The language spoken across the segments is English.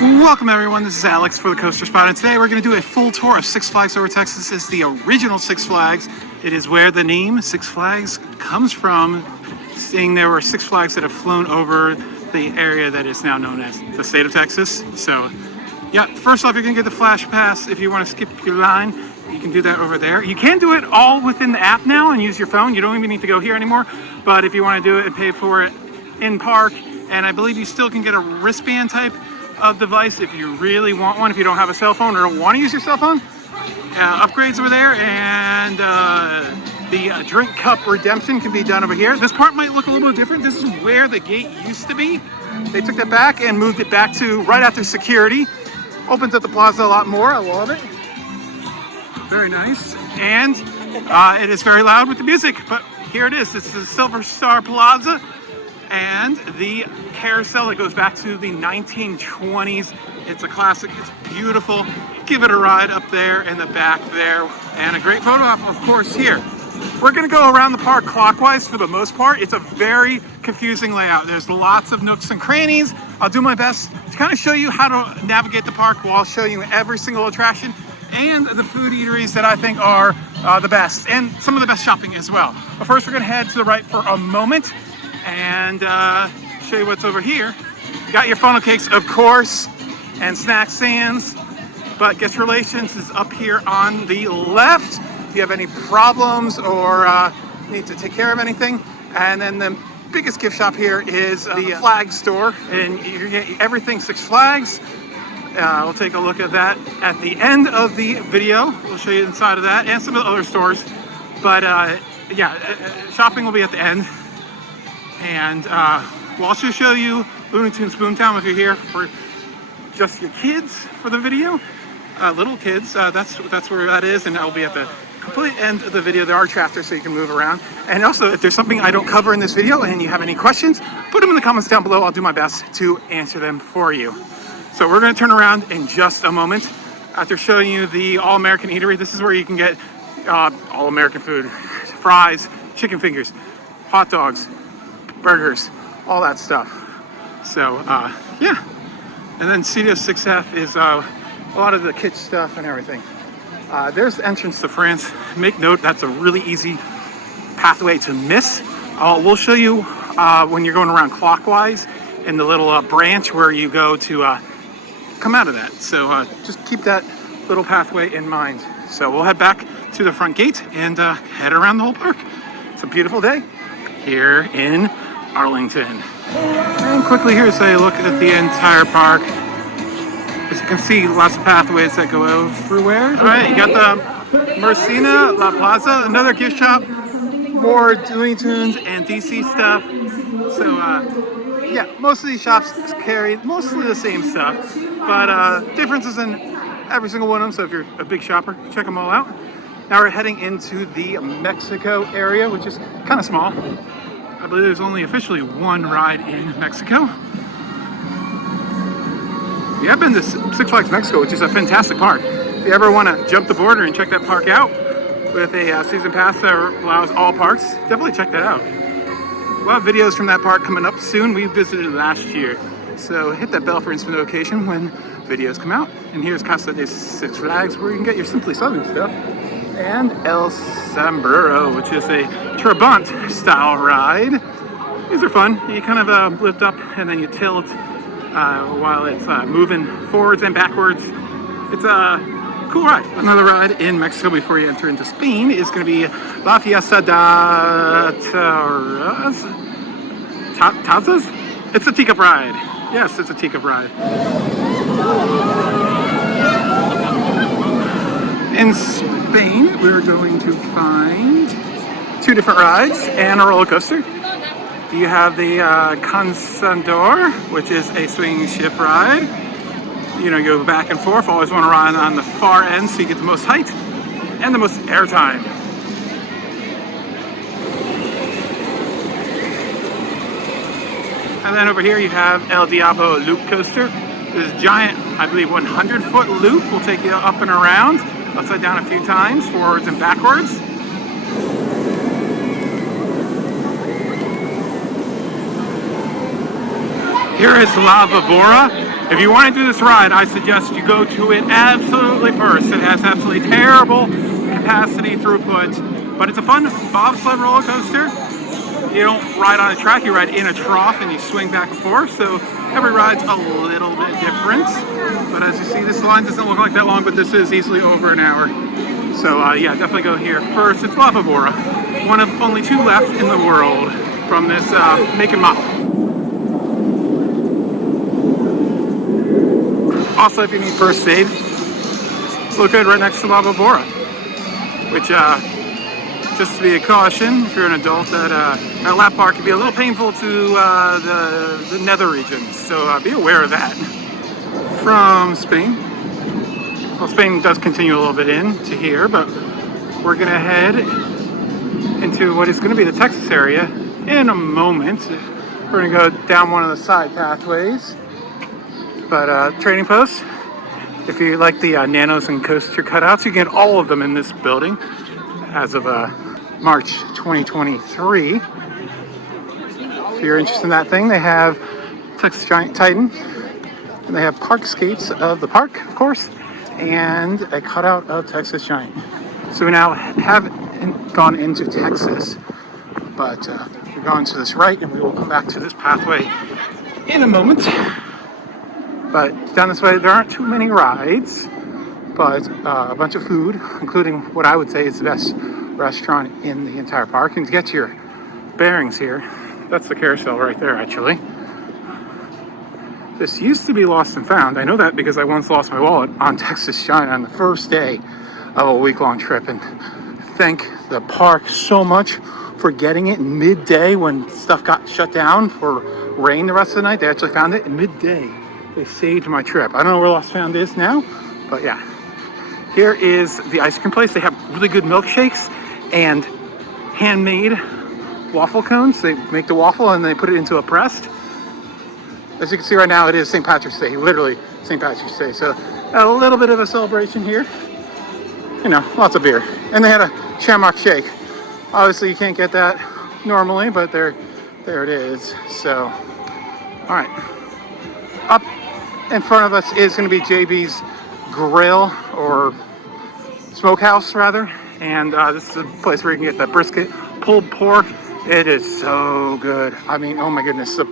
Welcome everyone, this is Alex for the Coaster Spot, and today we're going to do a full tour of Six Flags Over Texas. This is the original Six Flags. It is where the name Six Flags comes from, seeing there were Six Flags that have flown over the area that is now known as the state of Texas. So yeah, first off, you're going to get the Flash Pass. If you want to skip your line, you can do that over there. You can do it all within the app now and use your phone. You don't even need to go here anymore. But if you want to do it and pay for it in park, and I believe you still can get a wristband type of device if you really want one, if you don't have a cell phone or don't want to use your cell phone. Upgrades over there, and the drink cup redemption can be done over here. This part might look a little bit different. This is where the gate used to be. They took that back and moved it back to right after security. Opens up the plaza a lot more. I love it. Very nice. And it is very loud with the music, but here it is. This is Silver Star Plaza. And the carousel that goes back to the 1920s. It's a classic, it's beautiful. Give it a ride up there in the back there. And a great photo op, of course, here. We're gonna go around the park clockwise for the most part. It's a very confusing layout. There's lots of nooks and crannies. I'll do my best to kind of show you how to navigate the park while showing you every single attraction and the food eateries that I think are the best, and some of the best shopping as well. But first, we're gonna head to the right for a moment and show you what's over here. Got your funnel cakes, of course, and snack stands, but guest relations is up here on the left. If you have any problems or need to take care of anything. And then the biggest gift shop here is the flag store, and you get everything Six Flags. We'll take a look at that at the end of the video. We'll show you inside of that and some of the other stores. But yeah, shopping will be at the end. And we'll also show you Looney Tunes Boomtown if you're here for just your kids for the video. Little kids, that's where that is, and that will be at the complete end of the video. There are chapters so you can move around. And also, if there's something I don't cover in this video and you have any questions, put them in the comments down below. I'll do my best to answer them for you. So we're going to turn around in just a moment. After showing you the All-American Eatery, this is where you can get all-American food. Fries, chicken fingers, hot dogs, burgers, all that stuff. So yeah, and then Studio 6F is a lot of the kitsch stuff and everything. There's the entrance to France. Make note, that's a really easy pathway to miss. We'll show you when you're going around clockwise in the little branch where you go to come out of that. So just keep that little pathway in mind. So we'll head back to the front gate and head around the whole park. It's a beautiful day here in Arlington. And quickly here's a look at the entire park. As you can see, lots of pathways that go everywhere. All right, you got the Mercina La Plaza, another gift shop, more Looney Tunes and DC stuff. So yeah, most of these shops carry mostly the same stuff, but differences in every single one of them. So if you're a big shopper, check them all out. Now we're heading into the Mexico area, which is kind of small. I believe there's only officially one ride in Mexico. Yeah, I've been to Six Flags Mexico, which is a fantastic park. If you ever want to jump the border and check that park out with a season pass that allows all parks, definitely check that out. A lot of videos from that park coming up soon. We visited last year. So hit that bell for instant notification when videos come out. And here's Casa de Six Flags, where you can get your Simply Southern stuff. And El Sombrero, which is a Trabant style ride. These are fun. You kind of lift up and then you tilt while it's moving forwards and backwards. It's a cool ride. Another ride in Mexico before you enter into Spain is going to be La Fiesta de Tazas? It's a teacup ride. Yes, it's a teacup ride. In Spain, we're going to find two different rides and a roller coaster. You have the Consador, which is a swinging ship ride. You know, you go back and forth. Always want to ride on the far end so you get the most height and the most airtime. And then over here you have El Diablo Loop Coaster. This giant, I believe, 100-foot loop will take you up and around, upside down a few times, forwards and backwards. Here is La Vibora. If you want to do this ride, I suggest you go to it absolutely first. It has absolutely terrible capacity throughput, but it's a fun bobsled roller coaster. You don't ride on a track, you ride in a trough and you swing back and forth, so every ride's a little bit different. But as you see, this line doesn't look like that long, but this is easily over an hour. So yeah, definitely go here first. It's Lava Bora, one of only 2 left in the world from this make and model. Also, if you need first aid, it's located right next to Lava Bora, which just to be a caution, if you're an adult, that lap bar can be a little painful to the nether regions, so be aware of that. From Spain, well, Spain does continue a little bit into here, but we're gonna head into what is gonna be the Texas area in a moment. We're gonna go down one of the side pathways, but trading posts, if you like the nanos and coaster cutouts, you get all of them in this building as of March 2023. If you're interested in that thing, they have Texas Giant Titan, and they have parkscapes of the park, of course, and a cutout of Texas Giant. So we now have gone into Texas, but we're going to this right, and we will come back to this pathway in a moment. But down this way, there aren't too many rides, but a bunch of food, including what I would say is the best restaurant in the entire park. And to get your bearings here, that's the carousel right there, actually. This used to be lost and found. I know that because I once lost my wallet on Texas Giant on the first day of a week-long trip, and thank the park so much for getting it midday when stuff got shut down for rain the rest of the night. They actually found it midday. They saved my trip. I don't know where Lost Found is now, but yeah. Here is the ice cream place. They have really good milkshakes and handmade waffle cones. They make the waffle and they put it into a press. As you can see right now, it is St. Patrick's Day, literally St. Patrick's Day. So a little bit of a celebration here. You know, lots of beer. And they had a Shamrock Shake. Obviously you can't get that normally, but there it is. So, all right. Up in front of us is going to be JB's Grill, or Smokehouse rather, and this is a place where you can get the brisket, pulled pork. It is so good. I mean, oh my goodness, the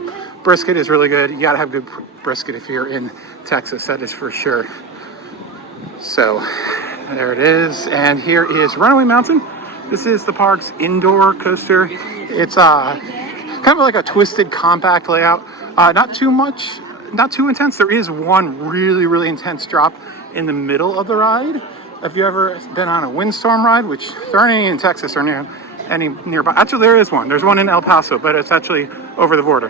brisket is really good. You gotta have good brisket if you're in Texas, that is for sure. So there it is, and here is Runaway Mountain. This is the park's indoor coaster. It's kind of like a twisted, compact layout. Not too intense. There is one really intense drop in the middle of the ride. If you ever been on a windstorm ride, which there aren't any in Texas or any nearby. Actually, there is one. There's one in El Paso, but it's actually over the border.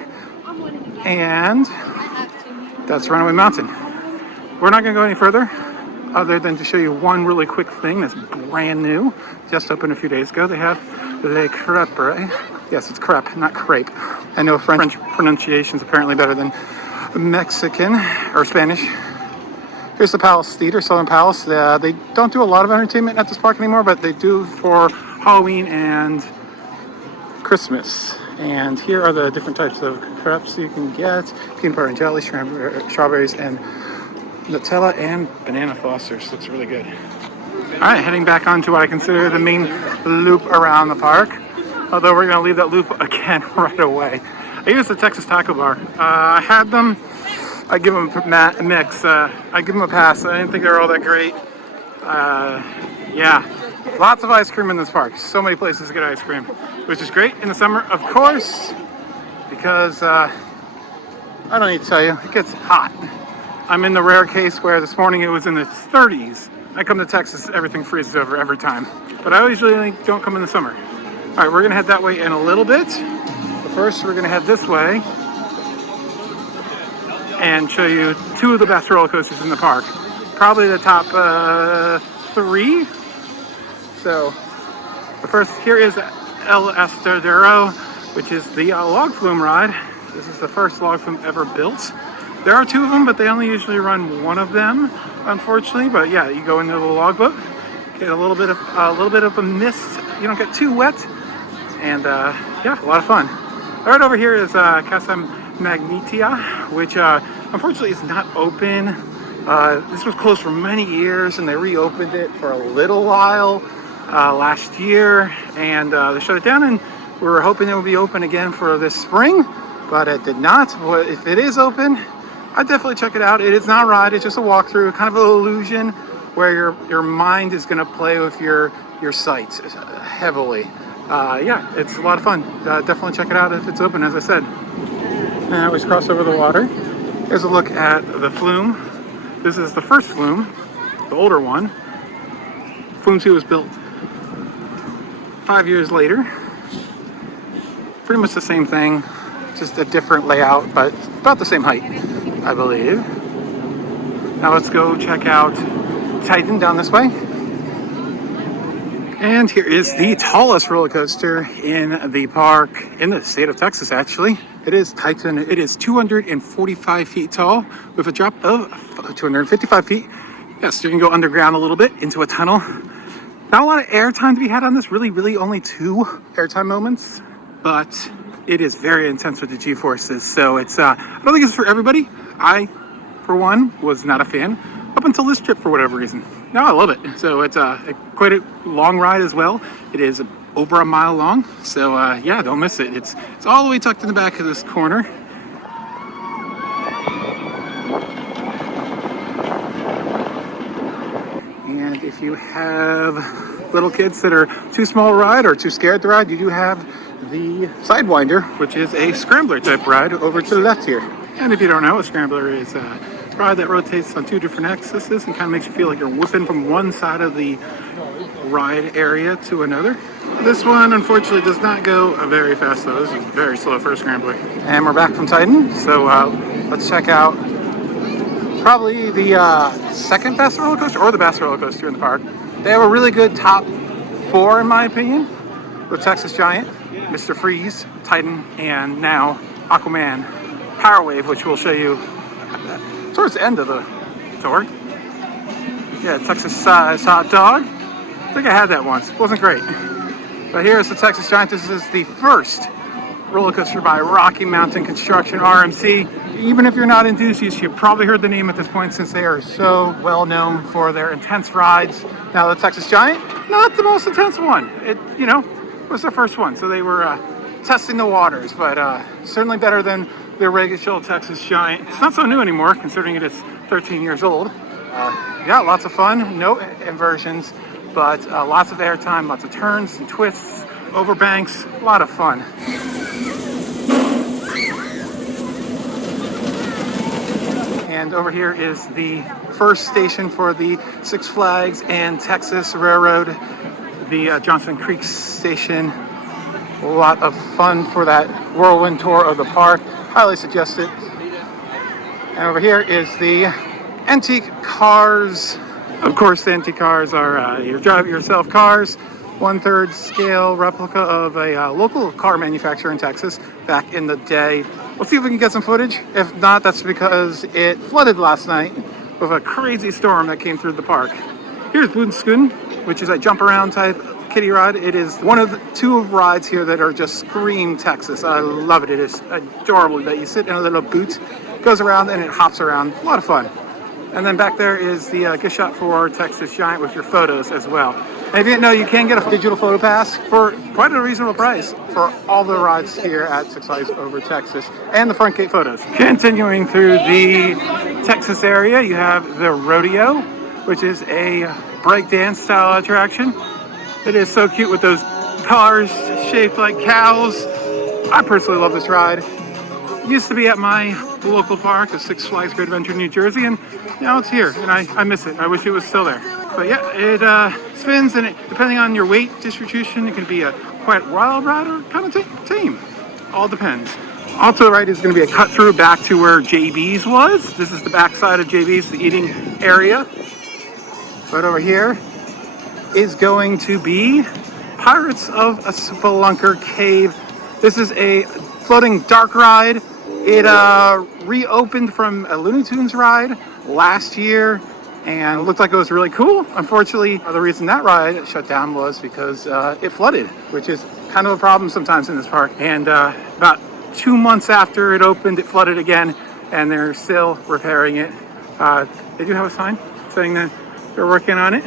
And that's Runaway Mountain. We're not going to go any further other than to show you one really quick thing that's brand new. Just opened a few days ago. They have Le Crepe. Yes, it's crepe, not crepe. I know French pronunciation is apparently better than Mexican or Spanish. Here's the Palace Theater, Southern Palace. They don't do a lot of entertainment at this park anymore, but they do for Halloween and Christmas. And here are the different types of crepes you can get: peanut butter and jelly, strawberries, and Nutella, and banana Fosters. Looks really good. All right, heading back onto what I consider the main loop around the park. Although we're going to leave that loop again right away. I used the Texas Taco Bar. I had them. I give them a mix. I give them a pass. I didn't think they were all that great. Yeah, lots of ice cream in this park. So many places to get ice cream, which is great in the summer, of course, because I don't need to tell you, it gets hot. I'm in the rare case where this morning it was in the 30s. I come to Texas, everything freezes over every time. But I usually don't come in the summer. All right, we're gonna head that way in a little bit. But first, we're gonna head this way and show you two of the best roller coasters in the park. Probably the top 3. So, but first, here is El Estadero, which is the log flume ride. This is the first log flume ever built. There are 2 of them, but they only usually run one of them, unfortunately. But yeah, you go into the log boat, get a little bit of a mist. You don't get too wet, and yeah, a lot of fun. Right over here is Casa Magnetia, which unfortunately is not open. This was closed for many years, and they reopened it for a little while last year, and they shut it down, and we were hoping it would be open again for this spring, but it did not. But if it is open, I'd definitely check it out. It is not a ride, it's just a walkthrough, kind of an illusion where your mind is going to play with your sights heavily. Yeah, it's a lot of fun. Definitely check it out if it's open, as I said. Now we cross over the water. Here's a look at the flume. This is the first flume, the older one. Flume 2 was built 5 years later. Pretty much the same thing, just a different layout, but about the same height, I believe. Now let's go check out Titan down this way. And here is the tallest roller coaster in the park, in the state of Texas, actually. It is Titan. It is 245 feet tall with a drop of 255 feet. Yes, you can go underground a little bit into a tunnel. Not a lot of airtime to be had on this, really only 2 airtime moments, but it is very intense with the G-forces. So it's, I don't think it's for everybody. I, for one, was not a fan up until this trip for whatever reason. Now I love it. So it's quite a long ride as well. It is over a mile long. So yeah, don't miss it. It's all the way tucked in the back of this corner. And if you have little kids that are too small to ride or too scared to ride, you do have the Sidewinder, which is a scrambler type ride over to the left here. And if you don't know, a scrambler is a ride that rotates on 2 different axes and kind of makes you feel like you're whipping from one side of the ride area to another. This one unfortunately does not go very fast though. This is very slow for a scrambler. And we're back from Titan, so let's check out probably the second best roller coaster, or the best roller coaster in the park. They have a really good top 4 in my opinion, with Texas Giant, Mr. Freeze, Titan, and now Aquaman Power Wave, which we'll show you towards the end of the tour. Yeah, Texas Hot Dog. I think I had that once. It wasn't great. But here's the Texas Giant. This is the first roller coaster by Rocky Mountain Construction, RMC. Even if you're not enthusiasts, you've probably heard the name at this point since they are so well known for their intense rides. Now the Texas Giant, not the most intense one. It, you know, was their first one, so they were testing the waters, but certainly better than the original Texas Giant. It's not so new anymore, considering it is 13 years old. Yeah, lots of fun, no inversions, but lots of airtime, lots of turns and twists, over banks, a lot of fun. And over here is the first station for the Six Flags and Texas Railroad, the Johnson Creek station. A lot of fun for that whirlwind tour of the park. Highly suggest it. And over here is the antique cars. Of course, the antique cars are your drive-it-yourself cars, 1/3 scale replica of a local car manufacturer in Texas back in the day. We'll see if we can get some footage. If not, that's because it flooded last night with a crazy storm that came through the park. Here's Boomtown, which is a jump around type kiddie ride. It is one of the 2 rides here that are just scream Texas. I love it. It is adorable that you sit in a little boot, goes around and it hops around. A lot of fun. And then back there is the gift shop for Texas Giant with your photos as well. And if you didn't know, you can get a digital photo pass for quite a reasonable price for all the rides here at Six Flags Over Texas and the front gate photos. Continuing through the Texas area, you have the Rodeo, which is a breakdance style attraction. It is so cute with those cars shaped like cows. I personally love this ride. It used to be at my local park, the Six Flags Great Adventure in New Jersey, and now it's here, and I miss it. I wish it was still there. But yeah, it spins, and depending on your weight distribution, it can be a quite wild ride or kind of tame. All depends. All to the right is going to be a cut through back to where JB's was. This is the back side of JB's, the eating area. Right over here is going to be Pirates of a Spelunker Cave. This is a floating dark ride. It reopened from a Looney Tunes ride last year, and it looked like it was really cool. Unfortunately, the reason that ride shut down was because it flooded, which is kind of a problem sometimes in this park. And about 2 months after it opened, it flooded again, and they're still repairing it. They do have a sign saying that they're working on it,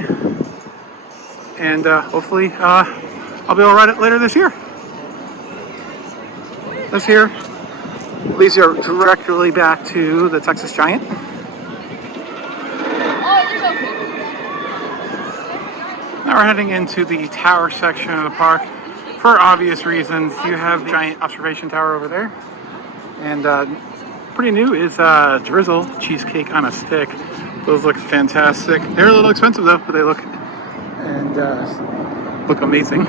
and hopefully I'll be able to ride it later this year. This here leads you directly back to the Texas Giant. Now we're heading into the tower section of the park. For obvious reasons, you have the giant observation tower over there. And pretty new is drizzle cheesecake on a stick. Those look fantastic. They're a little expensive though, but they look amazing.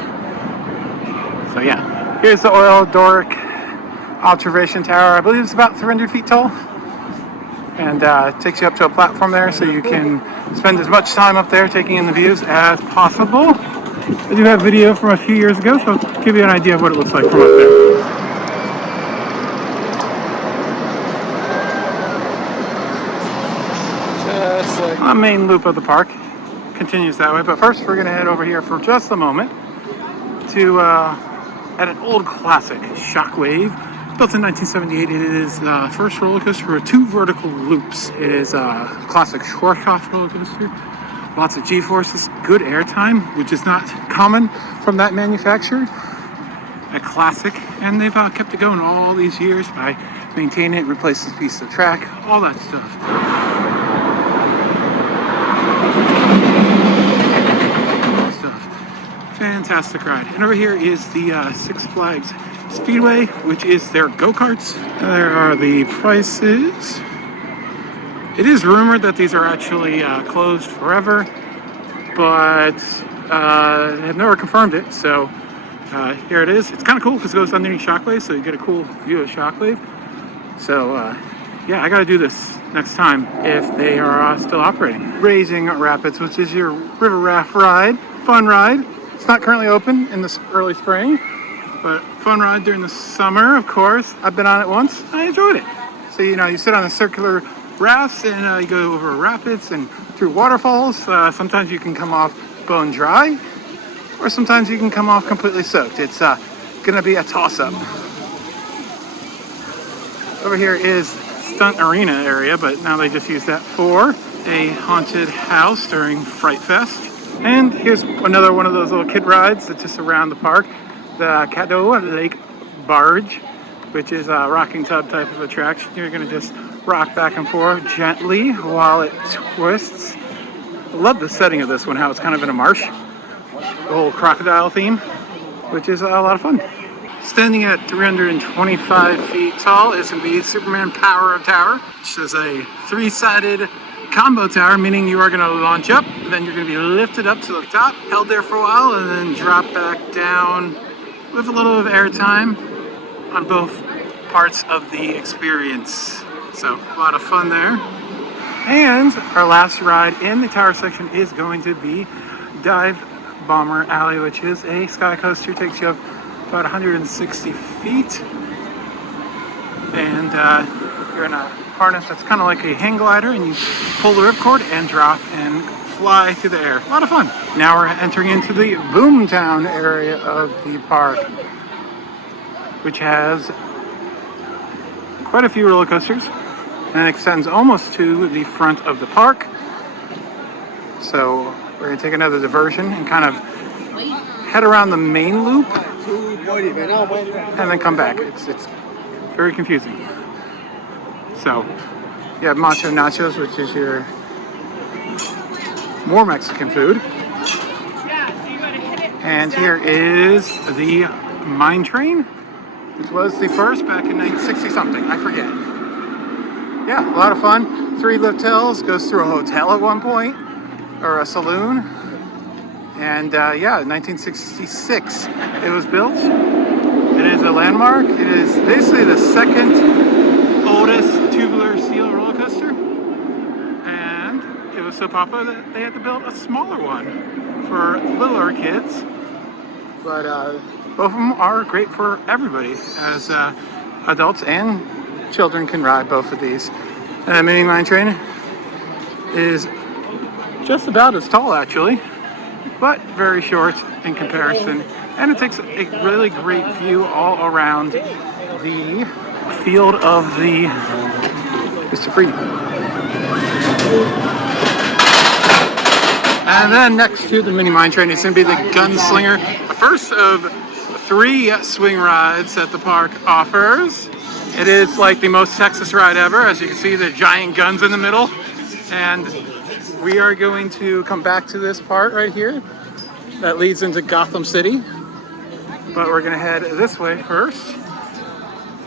So yeah, here's the Oil Doric observation tower. I believe it's about 300 feet tall. And it takes you up to a platform there, so you can spend as much time up there taking in the views as possible. I do have video from a few years ago, so I'll give you an idea of what it looks like from up there. The main loop of the park continues that way, but first we're going to head over here for just a moment to at an old classic, Shockwave. Built in 1978, it is the first roller coaster with 2 vertical loops. It is a classic Schwarzkopf roller coaster. Lots of G-forces, good airtime, which is not common from that manufacturer. A classic, and they've kept it going all these years by maintaining it, replacing pieces of track, all that stuff. Fantastic ride. And over here is the Six Flags Speedway, which is their go-karts. There are the prices. It is rumored that these are actually closed forever, but have never confirmed it. So here it is. It's kind of cool because it goes underneath Shockwave, so you get a cool view of Shockwave. So yeah, I got to do this next time if they are still operating. Raising Rapids, which is your river raft ride, fun ride. It's not currently open in the early spring, but fun ride during the summer, of course. I've been on it once. I enjoyed it. So, you sit on a circular rafts and you go over rapids and through waterfalls. Sometimes you can come off bone dry, or sometimes you can come off completely soaked. It's going to be a toss-up. Over here is Stunt Arena area, but now they just use that for a haunted house during Fright Fest. And here's another one of those little kid rides that's just around the park. The Caddo Lake Barge, which is a rocking tub type of attraction. You're going to just rock back and forth gently while it twists. I love the setting of this one, how it's kind of in a marsh. The whole crocodile theme, which is a lot of fun. Standing at 325 feet tall is indeed Superman Power of Tower, which is a 3-sided combo tower, meaning you are going to launch up, then you're going to be lifted up to the top, held there for a while, and then drop back down with a little of airtime on both parts of the experience. So a lot of fun there. And our last ride in the tower section is going to be Dive Bomber Alley, which is a sky coaster. Takes you up about 160 feet. And you're in a harness that's kind of like a hang glider, and you pull the ripcord and drop and fly through the air. A lot of fun. Now we're entering into the Boomtown area of the park, which has quite a few roller coasters and extends almost to the front of the park. So we're going to take another diversion and kind of head around the main loop and then come back. It's very confusing. So you have Macho Nachos, which is your more Mexican food. And here is the Mine Train, which was the first back in 1960 something. I forget. Yeah, a lot of fun. 3 lift hills, goes through a hotel at one point, or a saloon. And yeah, 1966 it was built. It is a landmark. It is basically the second oldest tubular steel roller coaster. And it was so popular that they had to build a smaller one for littler kids. But both of them are great for everybody, as adults and children can ride both of these. And the mini mine train is just about as tall, actually, but very short in comparison. And it takes a really great view all around the field of the Mr. Freeze. And then next to the mini mine train is going to be the Gunslinger, the first of 3 swing rides that the park offers. It is like the most Texas ride ever. As you can see, the giant guns in the middle. And we are going to come back to this part right here that leads into Gotham City. But we're going to head this way first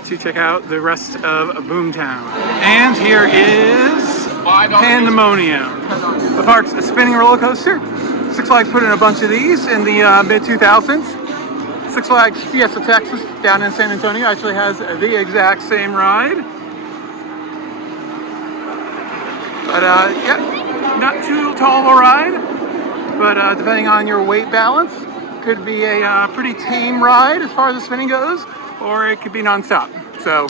to check out the rest of Boomtown. And here is Pandemonium, the park's spinning roller coaster. Six Flags put in a bunch of these in the mid-2000s. Six Flags Fiesta Texas down in San Antonio actually has the exact same ride. But yeah, not too tall of a ride, but depending on your weight balance, could be a pretty tame ride as far as the spinning goes, or it could be non-stop. So,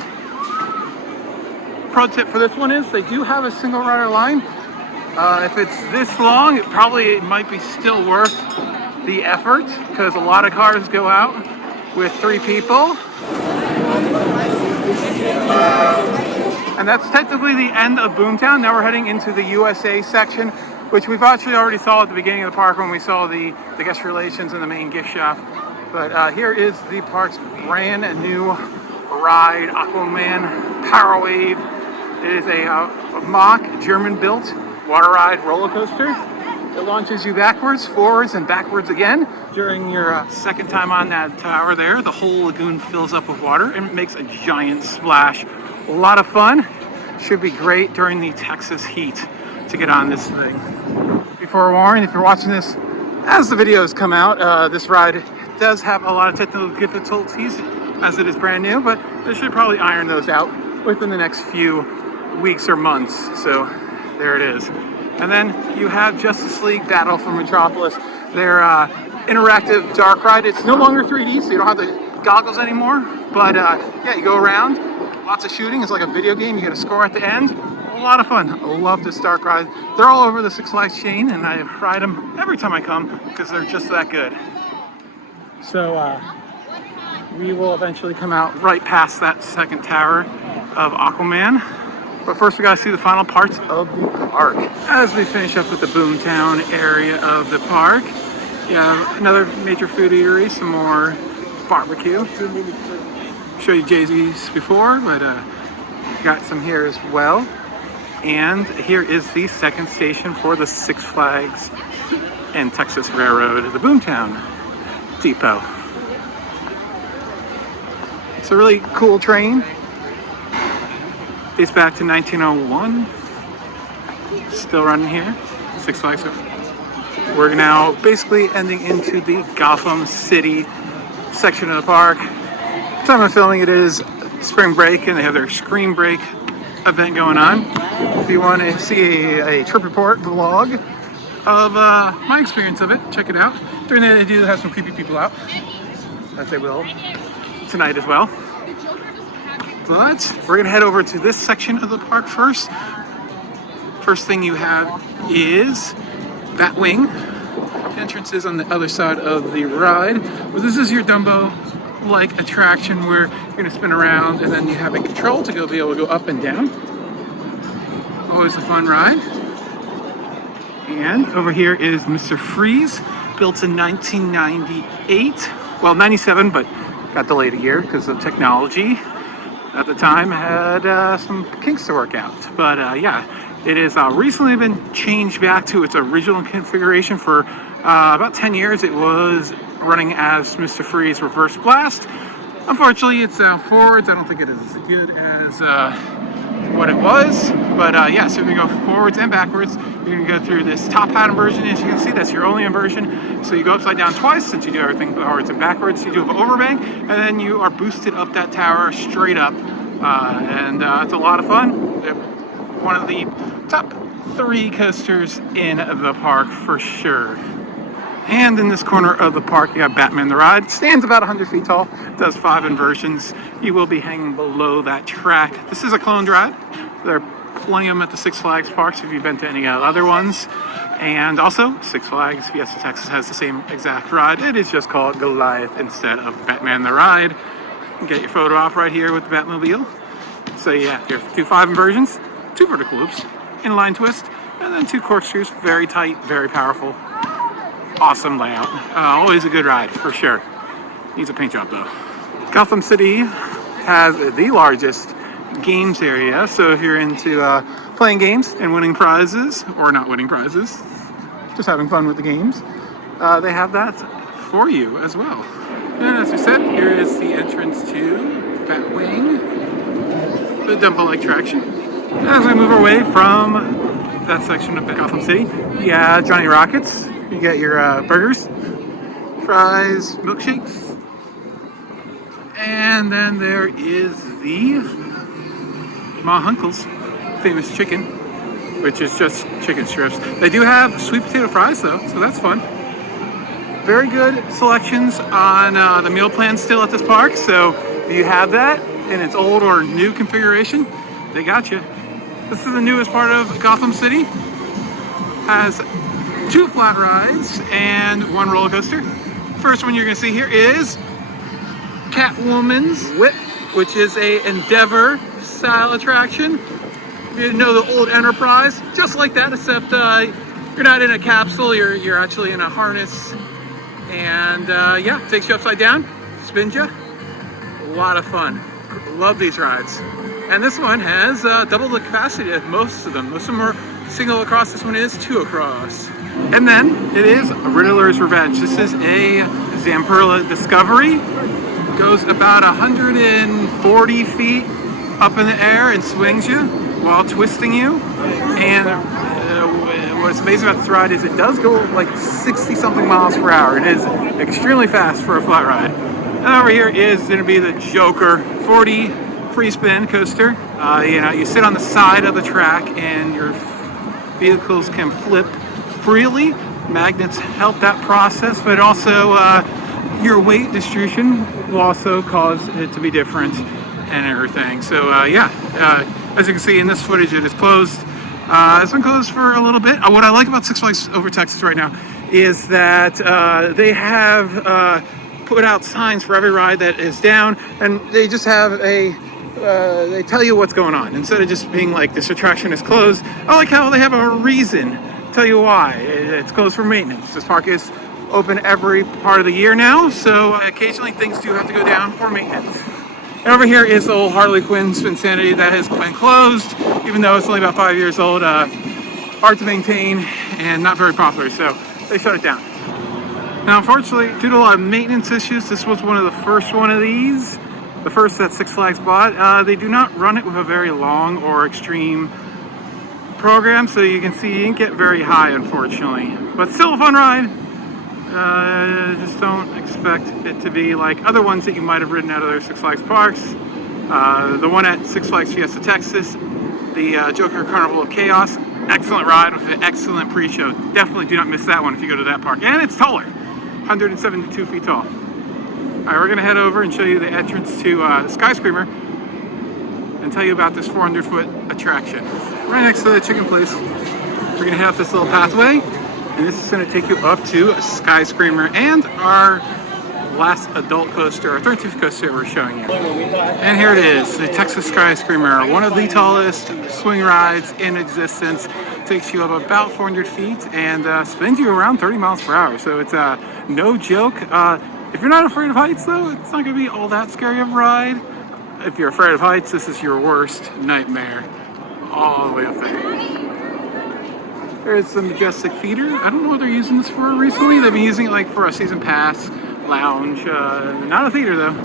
pro tip for this one is they do have a single rider line. If it's this long, it might be still worth the effort because a lot of cars go out with 3 people. And that's technically the end of Boomtown. Now we're heading into the USA section, which we've actually already saw at the beginning of the park when we saw the guest relations and the main gift shop. But here is the park's brand new ride, Aquaman Power Wave. It is a mock German-built water ride roller coaster. It launches you backwards, forwards, and backwards again. During your second time on that tower there, the whole lagoon fills up with water and makes a giant splash. A lot of fun. Should be great during the Texas heat to get on this thing. Be forewarned, if you're watching this as the videos come out, this ride does have a lot of technical difficulties as it is brand new, but they should probably iron those out within the next few weeks or months. So there it is. And then you have Justice League Battle for Metropolis, their interactive dark ride. It's no longer 3D, so you don't have the goggles anymore. But yeah, you go around, lots of shooting. It's like a video game. You get a score at the end. A lot of fun. I love this dark ride. They're all over the Six Flags chain, and I ride them every time I come because they're just that good. So we will eventually come out right past that second tower of Aquaman. But first we gotta see the final parts of the park. As we finish up with the Boomtown area of the park, you have another major food eatery, some more barbecue. Show you Jay-Z's before, but got some here as well. And here is the second station for the Six Flags and Texas Railroad, the Boomtown Depot. It's a really cool train. Dates back to 1901. Still running here. Six Flags. We're now basically ending into the Gotham City section of the park. Time of filming, it is spring break, and they have their Scream Break event going on. If you want to see a trip report vlog of my experience of it, check it out. During that, they do have some creepy people out, as they will tonight as well. But we're gonna head over to this section of the park first. First thing you have is that wing. The entrance is on the other side of the ride. But this is your Dumbo-like attraction where you're gonna spin around and then you have a control to be able to go up and down. Always a fun ride. And over here is Mr. Freeze, built in 1998. Well, 97, but got delayed a year because of technology. At the time, had some kinks to work out. But yeah, it has recently been changed back to its original configuration. For about 10 years, it was running as Mr. Freeze Reverse Blast. Unfortunately, it's forwards. I don't think it is as good as what it was. But yeah, so we go forwards and backwards. You're going to go through this top hat inversion. As you can see, that's your only inversion. So you go upside down twice since you do everything forwards and backwards. You do have an overbank, and then you are boosted up that tower straight up. And it's a lot of fun. One of the top 3 coasters in the park for sure. And in this corner of the park, you have Batman the Ride. It stands about 100 feet tall, does 5 inversions. You will be hanging below that track. This is a cloned ride. They're plenty of them at the Six Flags parks if you've been to any other ones. And also, Six Flags Fiesta Texas has the same exact ride. It is just called Goliath instead of Batman the Ride. You get your photo op right here with the Batmobile. So yeah, you have 2 5 inversions, 2 vertical loops, inline twist, and then 2 corkscrews. Very tight, very powerful. Awesome layout. Always a good ride, for sure. Needs a paint job though. Gotham City has the largest games area, so if you're into playing games and winning prizes, or not winning prizes, just having fun with the games, they have that for you as well. And as we said, here is the entrance to Batwing, the dumbbell-like traction. As we move our way from that section of Gotham City, yeah, Johnny Rockets. You get your burgers, fries, milkshakes, and then there is the Ma Hunkle's famous chicken, which is just chicken strips. They do have sweet potato fries though, so that's fun. Very good selections on the meal plan still at this park, so if you have that in its old or new configuration, they got you. This is the newest part of Gotham City. Has 2 flat rides and 1 roller coaster. First one you're gonna see here is Catwoman's Whip, which is a Endeavor style attraction. If you didn't know the old Enterprise, just like that, except you're not in a capsule, you're actually in a harness. And yeah, takes you upside down, spins you. A lot of fun. Love these rides. And this one has double the capacity of most of them. Most of them are single across, this one is 2 across. And then it is Riddler's Revenge. This is a Zamperla Discovery. Goes about 140 feet up in the air and swings you while twisting you. And what's amazing about this ride is it does go like 60 something miles per hour. It is extremely fast for a flat ride. And over here is going to be the Joker 40 free spin coaster. You sit on the side of the track and your vehicles can flip freely. Magnets help that process, but also your weight distribution will also cause it to be different and everything. So as you can see in this footage, it is closed. It's been closed for a little bit. What I like about Six Flags Over Texas right now is that they have put out signs for every ride that is down, and they just have they tell you what's going on instead of just being like this attraction is closed. I like how they have a reason to tell you why it's closed for maintenance. This park is open every part of the year now, so occasionally things do have to go down for maintenance. And over here is the old Harley Quinn Spinsanity that has been closed, even though it's only about 5 years old. Hard to maintain and not very popular, so they shut it down. Now, unfortunately, due to a lot of maintenance issues, this was one of the first one of these. The first that Six Flags bought. They do not run it with a very long or extreme program, so you can see you didn't get very high, unfortunately. But still a fun ride. Just don't expect it to be like other ones that you might have ridden out of their Six Flags parks. The one at Six Flags Fiesta Texas, the Joker Carnival of Chaos, excellent ride with an excellent pre-show. Definitely do not miss that one if you go to that park. And it's taller, 172 feet tall. All right, we're gonna head over and show you the entrance to Skyscreamer and tell you about this 400-foot attraction. Right next to the chicken place, we're gonna head up this little pathway, and this is gonna take you up to Skyscreamer and our last adult coaster, our 13th coaster we're showing you. And here it is, the Texas Skyscreamer, one of the tallest swing rides in existence. Takes you up about 400 feet and spins you around 30 miles per hour. So it's no joke. If you're not afraid of heights though, it's not gonna be all that scary of a ride. If you're afraid of heights, this is your worst nightmare. All the way up there. There's the Majestic Theater. I don't know what they're using this for recently. They've been using it like for a season pass lounge. Not a theater though.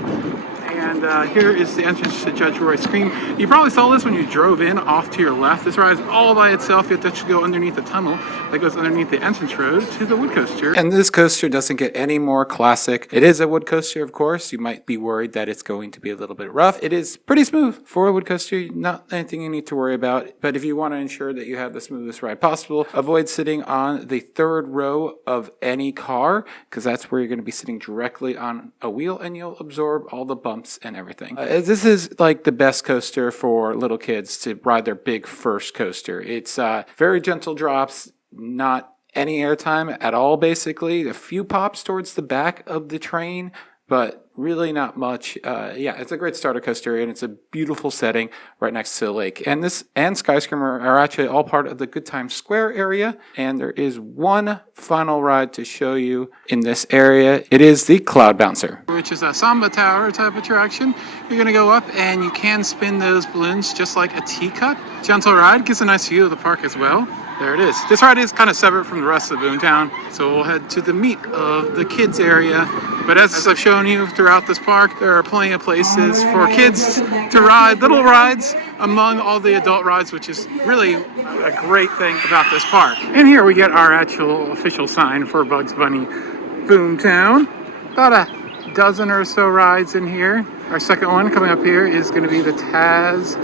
And here is the entrance to Judge Roy's Scream. You probably saw this when you drove in off to your left. This ride is all by itself. You have to actually go underneath the tunnel that goes underneath the entrance road to the wood coaster. And this coaster doesn't get any more classic. It is a wood coaster, of course. You might be worried that it's going to be a little bit rough. It is pretty smooth for a wood coaster. Not anything you need to worry about. But if you want to ensure that you have the smoothest ride possible, avoid sitting on the third row of any car, because that's where you're going to be sitting directly on a wheel and you'll absorb all the bumps and everything. This is like the best coaster for little kids to ride their big first coaster. It's very gentle drops, not any airtime at all basically. A few pops towards the back of the train, but really not much. Yeah, it's a great starter coaster, and it's a beautiful setting right next to the lake. And this and Skyscreamer are actually all part of the Goodtimes Square area. And there is one final ride to show you in this area. It is the Cloud Bouncer, which is a Samba Tower type attraction. You're going to go up and you can spin those balloons just like a teacup. Gentle ride, gives a nice view of the park as well. There it is. This ride is kind of separate from the rest of Boomtown, so we'll head to the meat of the kids area. But as I've shown you throughout this park, there are plenty of places for kids to ride little rides among all the adult rides, which is really a great thing about this park. And here we get our actual official sign for Bugs Bunny Boomtown. About a dozen or so rides in here. Our second one coming up here is going to be the Taz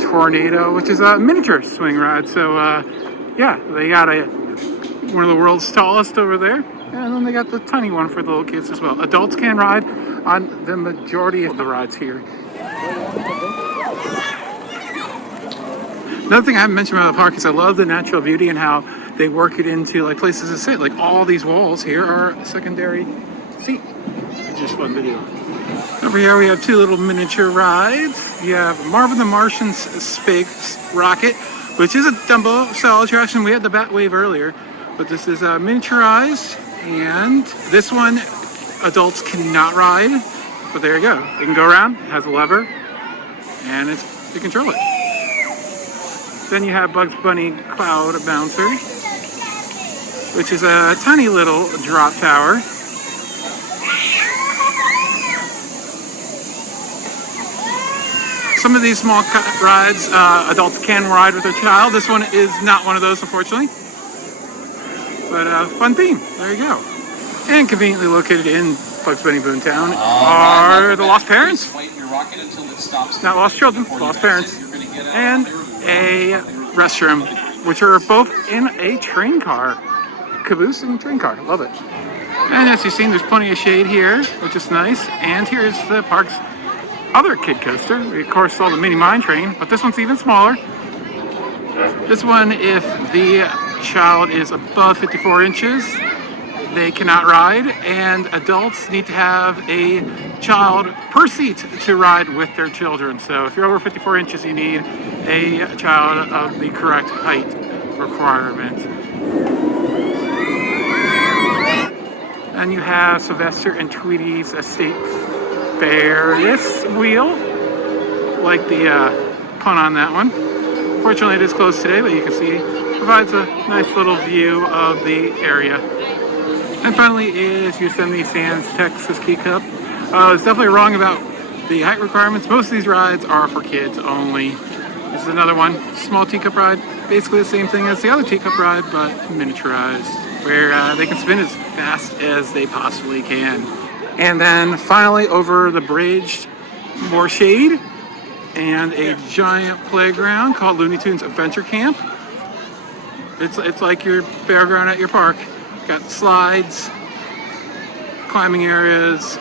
Tornado, which is a miniature swing ride. So yeah, they got one of the world's tallest over there, and then they got the tiny one for the little kids as well. Adults can ride on the majority of the rides here. Another thing I haven't mentioned about the park is I love the natural beauty and how they work it into like places to sit. Like all these walls here are a secondary seat, which is fun to do. Over here we have two little miniature rides. You have Marvin the Martian's Space Rocket, which is a Dumbo style attraction. We had the Bat Wave earlier, but this is miniaturized, and this one adults cannot ride, but there you go. They can go around, it has a lever, and you control it. Then you have Bugs Bunny Cloud Bouncer, which is a tiny little drop tower. Some of these small rides, adults can ride with their child. This one is not one of those, unfortunately. But fun theme. There you go. And conveniently located in Bugs Bunny Boomtown are the Lost Parents. Not Lost Children, Lost Parents. And a restroom, which are both in a train car. Caboose and train car. Love it. And as you've seen, there's plenty of shade here, which is nice. And here's the park's other kid coaster. We of course saw the mini mine train, but this one's even smaller. This one, if the child is above 54 inches, they cannot ride, and adults need to have a child per seat to ride with their children. So if you're over 54 inches, you need a child of the correct height requirement. And you have Sylvester and Tweety's Estate Ferris wheel, like the pun on that one. Fortunately, it is closed today, but you can see it provides a nice little view of the area. And finally is Yosemite Sam's Texas Key Cup. I was definitely wrong about the height requirements. Most of these rides are for kids only. This is another one, small teacup ride. Basically the same thing as the other teacup ride, but miniaturized, where they can spin as fast as they possibly can. And then finally over the bridge, more shade and a giant playground called Looney Tunes Adventure Camp. It's like your fairground at your park. Got slides, climbing areas,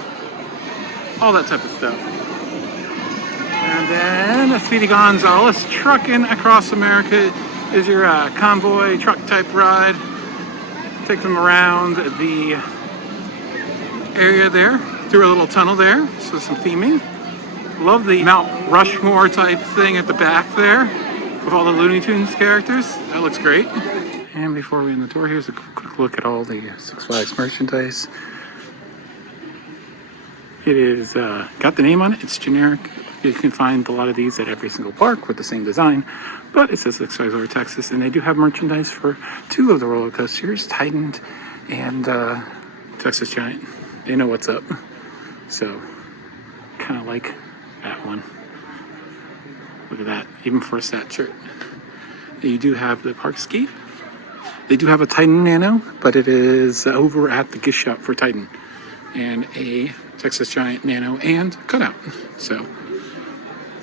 all that type of stuff. And then a Speedy Gonzales Truckin' Across America is your convoy truck type ride. Take them around the area there, through a little tunnel there, so some theming. Love the Mount Rushmore type thing at the back there with all the Looney Tunes characters. That looks great. And before we end the tour, here's a quick look at all the Six Flags merchandise. It is got the name on it. It's generic. You can find a lot of these at every single park with the same design, but it says Six Flags Over Texas, and they do have merchandise for two of the roller coasters, Titan and Texas Giant. They know what's up, so kind of like that one. Look at that, even for a stat shirt. You do have the Parkscape. They do have a Titan Nano, but it is over at the gift shop for Titan, and a Texas Giant Nano and cutout. So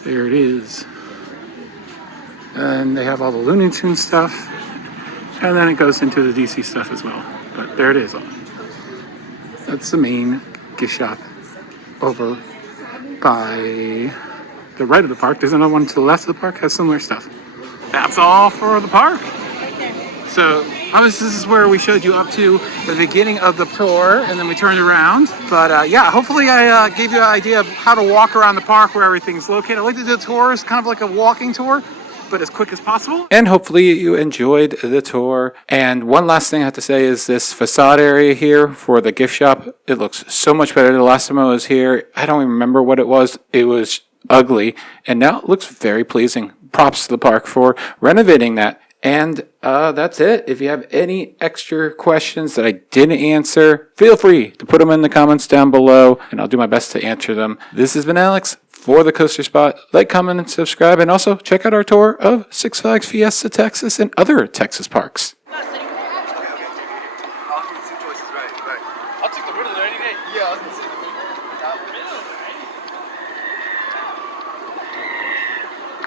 there it is. And they have all the Looney Tunes stuff, and then it goes into the DC stuff as well. But there it is. That's the main gift shop over by the right of the park. There's another one to the left of the park, has similar stuff. That's all for the park. So obviously this is where we showed you up to the beginning of the tour, and then we turned around. But yeah, hopefully I gave you an idea of how to walk around the park where everything's located. I like to do the tours, kind of like a walking tour, but as quick as possible. And hopefully you enjoyed the tour. And one last thing I have to say is this facade area here for the gift shop. It looks so much better. The last time I was here, I don't even remember what it was. It was ugly. And now it looks very pleasing. Props to the park for renovating that. And that's it. If you have any extra questions that I didn't answer, feel free to put them in the comments down below, and I'll do my best to answer them. This has been Alex for the Coaster Spot. Like, comment, and subscribe, and also check out our tour of Six Flags Fiesta Texas and other Texas parks.